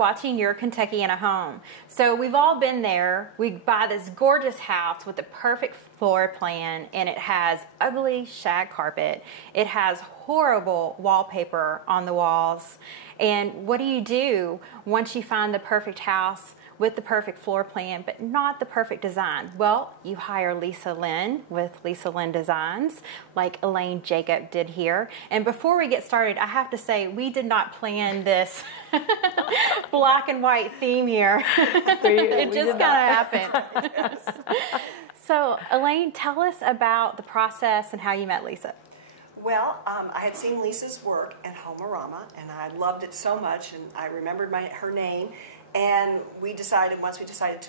watching your Kentuckiana home. So we've all been there. We buy this gorgeous house with the perfect floor plan, and it has ugly shag carpet. It has horrible wallpaper on the walls. And what do you do once you find the perfect house with the perfect floor plan, but not the perfect design? Well, you hire Lynn with Lynn Designs, like Elaine Jacob did here. And before we get started, I have to say, we did not plan this black and white theme here. It just kind of happened. So, Elaine, tell us about the process and how you met Lisa. Well, I had seen Lisa's work at Homerama, and I loved it so much, and I remembered her name. And once we decided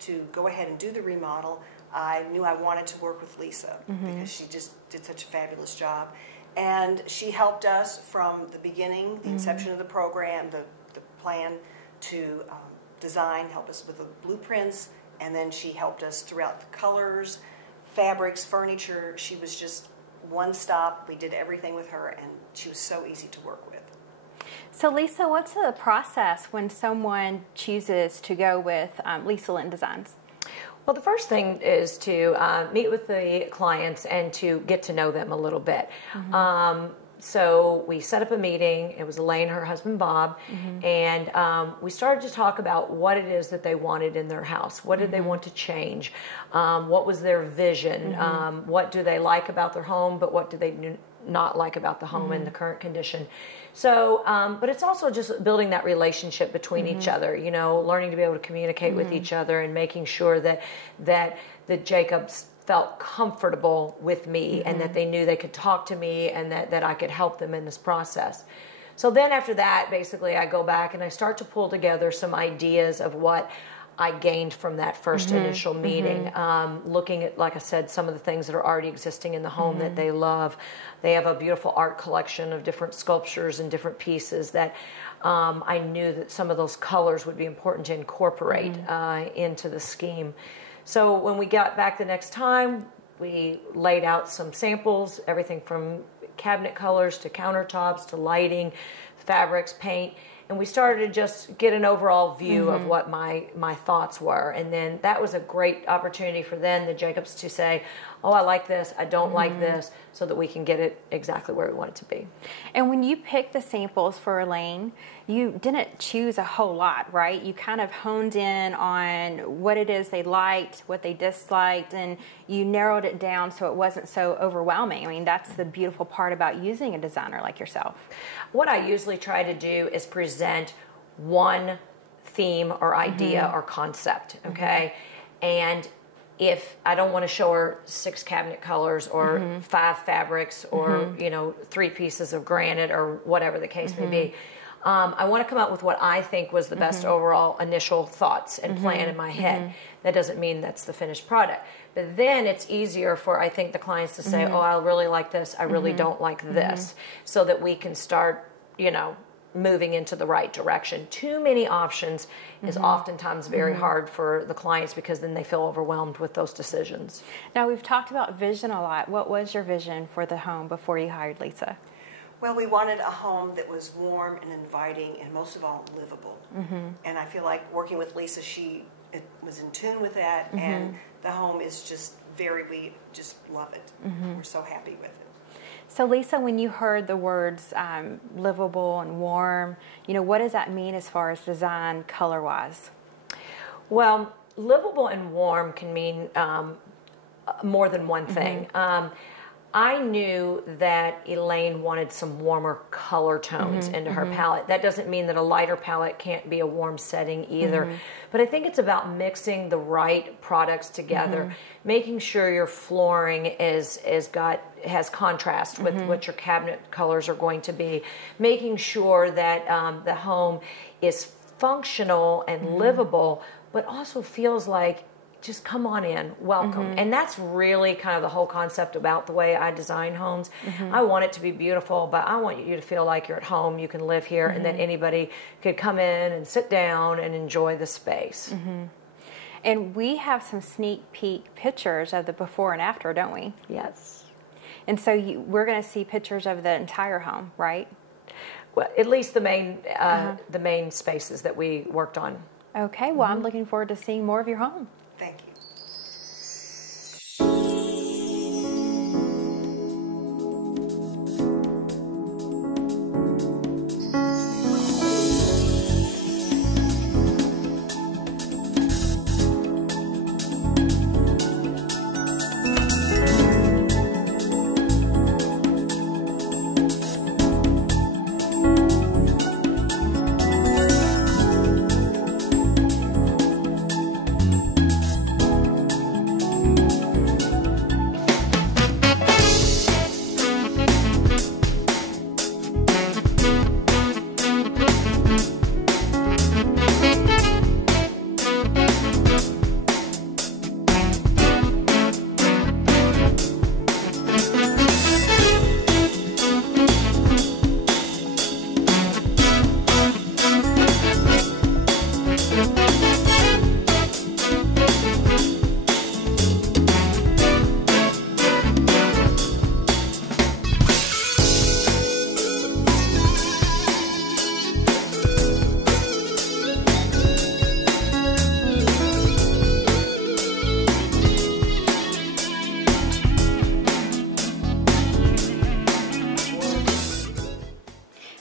to go ahead and do the remodel, I knew I wanted to work with Lisa because she just did such a fabulous job. And she helped us from the beginning, the inception of the program, the plan to design, help us with the blueprints, and then she helped us throughout the colors, fabrics, furniture. She was just one stop. We did everything with her, and she was so easy to work with. So Lisa, what's the process when someone chooses to go with Lynn Designs? Well, the first thing is to meet with the clients and to get to know them a little bit. So we set up a meeting. It was Elaine, her husband Bob, and we started to talk about what it is that they wanted in their house. What did they want to change? What was their vision? What do they like about their home, but what do they not like about the home in the current condition? So, but it's also just building that relationship between each other, you know, learning to be able to communicate with each other and making sure that the Jacobs felt comfortable with me and that they knew they could talk to me and that I could help them in this process. So then after that, basically I go back and I start to pull together some ideas of what I gained from that first initial meeting, looking at, like I said, some of the things that are already existing in the home that they love. They have a beautiful art collection of different sculptures and different pieces that I knew that some of those colors would be important to incorporate into the scheme. So when we got back the next time, we laid out some samples, everything from cabinet colors to countertops to lighting, fabrics, paint. And we started to just get an overall view of what my thoughts were. And then that was a great opportunity for the Jacobs to say, oh, I like this, I don't like this, so that we can get it exactly where we want it to be. And when you picked the samples for Elaine, you didn't choose a whole lot, right? You kind of honed in on what it is they liked, what they disliked, and you narrowed it down so it wasn't so overwhelming. I mean, that's the beautiful part about using a designer like yourself. What I usually try to do is present one theme or idea or concept, okay? And if I don't want to show her 6 cabinet colors or 5 fabrics or, you know, 3 pieces of granite or whatever the case may be, I want to come up with what I think was the best overall initial thoughts and plan in my head. That doesn't mean that's the finished product. But then it's easier for, I think, the clients to say, oh, I really like this, I really don't like this, so that we can start, you know, moving into the right direction. Too many options is oftentimes very hard for the clients because then they feel overwhelmed with those decisions. Now, we've talked about vision a lot. What was your vision for the home before you hired Lisa? Well, we wanted a home that was warm and inviting and most of all livable. And I feel like working with Lisa, she was in tune with that, and the home is just we just love it. We're so happy with it. So Lisa, when you heard the words livable and warm, you know, what does that mean as far as design color-wise? Well, livable and warm can mean more than one thing. I knew that Elaine wanted some warmer color tones into her palette. That doesn't mean that a lighter palette can't be a warm setting either. But I think it's about mixing the right products together, making sure your flooring has contrast with what your cabinet colors are going to be, making sure that the home is functional and livable, but also feels like just come on in, welcome. And that's really kind of the whole concept about the way I design homes. I want it to be beautiful, but I want you to feel like you're at home, you can live here, and that anybody could come in and sit down and enjoy the space. And we have some sneak peek pictures of the before and after, don't we? Yes. And so we're going to see pictures of the entire home, right? Well, at least the main spaces that we worked on. Okay, well, I'm looking forward to seeing more of your home. Thank you.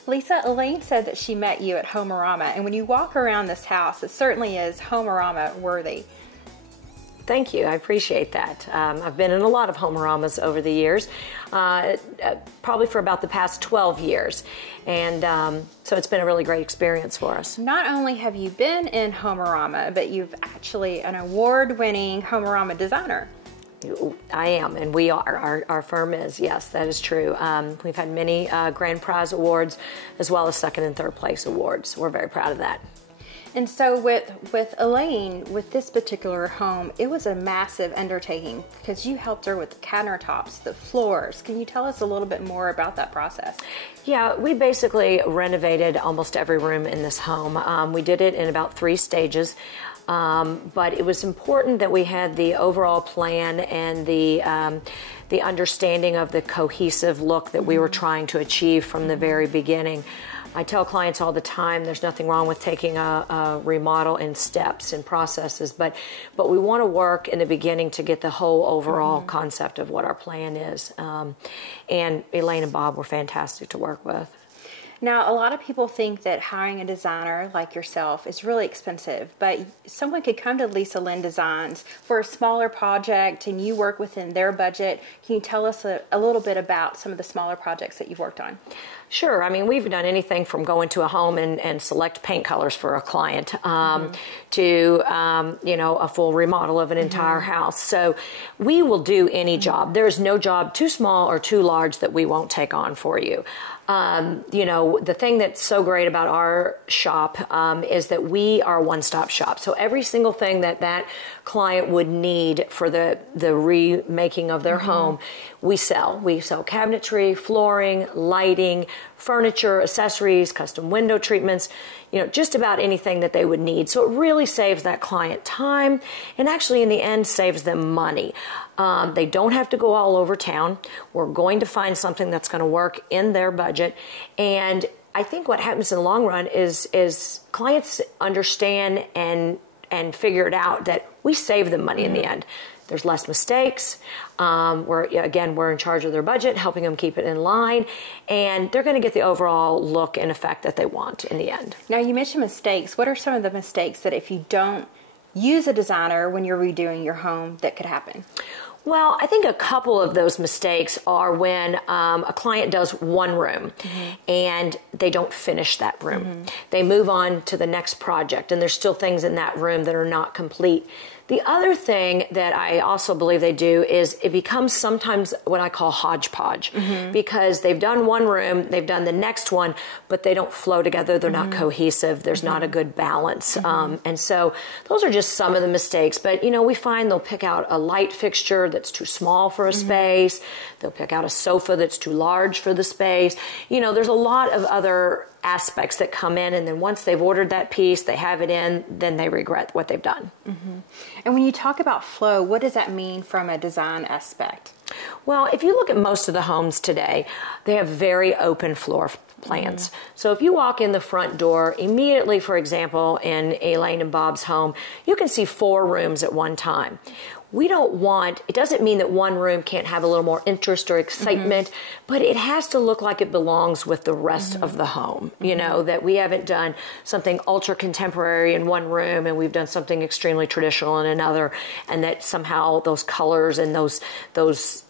Lisa, Elaine said that she met you at Home-A-Rama, and when you walk around this house, it certainly is Home-A-Rama worthy. Thank you. I appreciate that. I've been in a lot of Home-A-Ramas over the years, probably for about the past 12 years. And so it's been a really great experience for us. Not only have you been in Home-A-Rama, but you've actually an award-winning Home-A-Rama designer. I am, and we are. Our firm is, yes, that is true. We've had many grand prize awards as well as second and third place awards. We're very proud of that. And so with Elaine, with this particular home, it was a massive undertaking because you helped her with the countertops, the floors. Can you tell us a little bit more about that process? Yeah, we basically renovated almost every room in this home. We did it in about 3 stages. But it was important that we had the overall plan and the understanding of the cohesive look that we were trying to achieve from the very beginning. I tell clients all the time there's nothing wrong with taking a remodel in steps and processes, but we want to work in the beginning to get the whole overall concept of what our plan is. And Elaine and Bob were fantastic to work with. Now, a lot of people think that hiring a designer like yourself is really expensive, but someone could come to Lisa Lynn Designs for a smaller project and you work within their budget. Can you tell us a little bit about some of the smaller projects that you've worked on? Sure. I mean, we've done anything from going to a home and select paint colors for a client to, a full remodel of an entire house. So we will do any job. There is no job too small or too large that we won't take on for you. The thing that's so great about our shop is that we are a one-stop shop. So every single thing that client would need for the remaking of their home, we sell. We sell cabinetry, flooring, lighting, furniture, accessories, custom window treatments, just about anything that they would need. So it really saves that client time and actually in the end saves them money. They don't have to go all over town. We're going to find something that's going to work in their budget. And I think what happens in the long run is clients understand and figure it out that we save them money in the end. There's less mistakes. We're in charge of their budget, helping them keep it in line, and they're going to get the overall look and effect that they want in the end. Now, you mentioned mistakes. What are some of the mistakes that if you don't use a designer when you're redoing your home that could happen? Well, I think a couple of those mistakes are when a client does one room and they don't finish that room. They move on to the next project and there's still things in that room that are not complete. The other thing that I also believe they do is it becomes sometimes what I call hodgepodge because they've done one room, they've done the next one, but they don't flow together. They're not cohesive. There's not a good balance. And so those are just some of the mistakes. But, we find they'll pick out a light fixture that's too small for a space. They'll pick out a sofa that's too large for the space. There's a lot of other aspects that come in, and then once they've ordered that piece, they have it in, then they regret what they've done. And when you talk about flow, what does that mean from a design aspect? Well, if you look at most of the homes today, they have very open floor plans. So if you walk in the front door, immediately, for example, in Elaine and Bob's home, you can see 4 rooms at one time. We don't want, it doesn't mean that one room can't have a little more interest or excitement, but it has to look like it belongs with the rest of the home. You know, that we haven't done something ultra contemporary in one room and we've done something extremely traditional in another, and that somehow those colors and those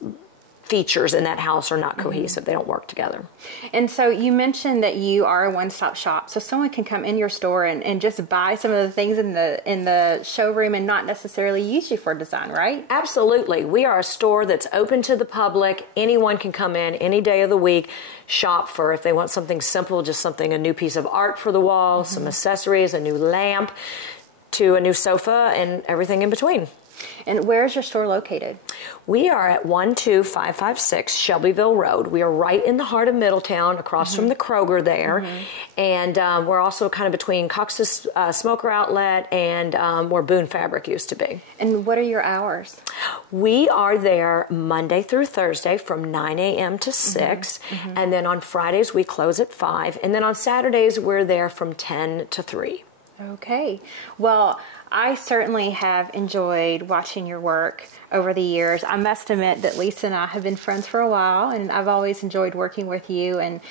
features in that house are not cohesive. They don't work together. And so you mentioned that you are a one-stop shop, so someone can come in your store and just buy some of the things in the showroom and not necessarily use you for design, right? Absolutely. We are a store that's open to the public. Anyone can come in any day of the week, shop for, if they want something simple, just something, a new piece of art for the wall, some accessories, a new lamp, to a new sofa, and everything in between. And where is your store located? We are at 12556 Shelbyville Road. We are right in the heart of Middletown, across from the Kroger there. And we're also kind of between Cox's Smoker Outlet and where Boone Fabric used to be. And what are your hours? We are there Monday through Thursday from 9 a.m. to 6. And then on Fridays we close at 5. And then on Saturdays we're there from 10 to 3. Okay. Well, I certainly have enjoyed watching your work over the years. I must admit that Lisa and I have been friends for a while, and I've always enjoyed working with you, and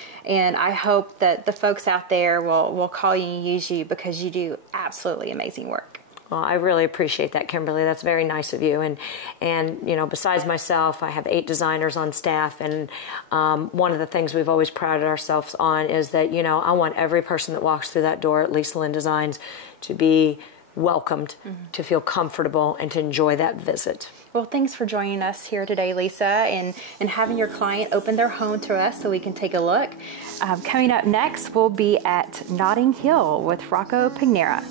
I hope that the folks out there will call you and use you because you do absolutely amazing work. Well, I really appreciate that, Kimberly. That's very nice of you. And you know, besides myself, I have 8 designers on staff, and one of the things we've always prided ourselves on is that, you know, I want every person that walks through that door at Lisa Lynn Designs to be welcomed, to feel comfortable, and to enjoy that visit. Well, thanks for joining us here today, Lisa, and having your client open their home to us so we can take a look. Coming up next, we'll be at Notting Hill with Rocco Pignera.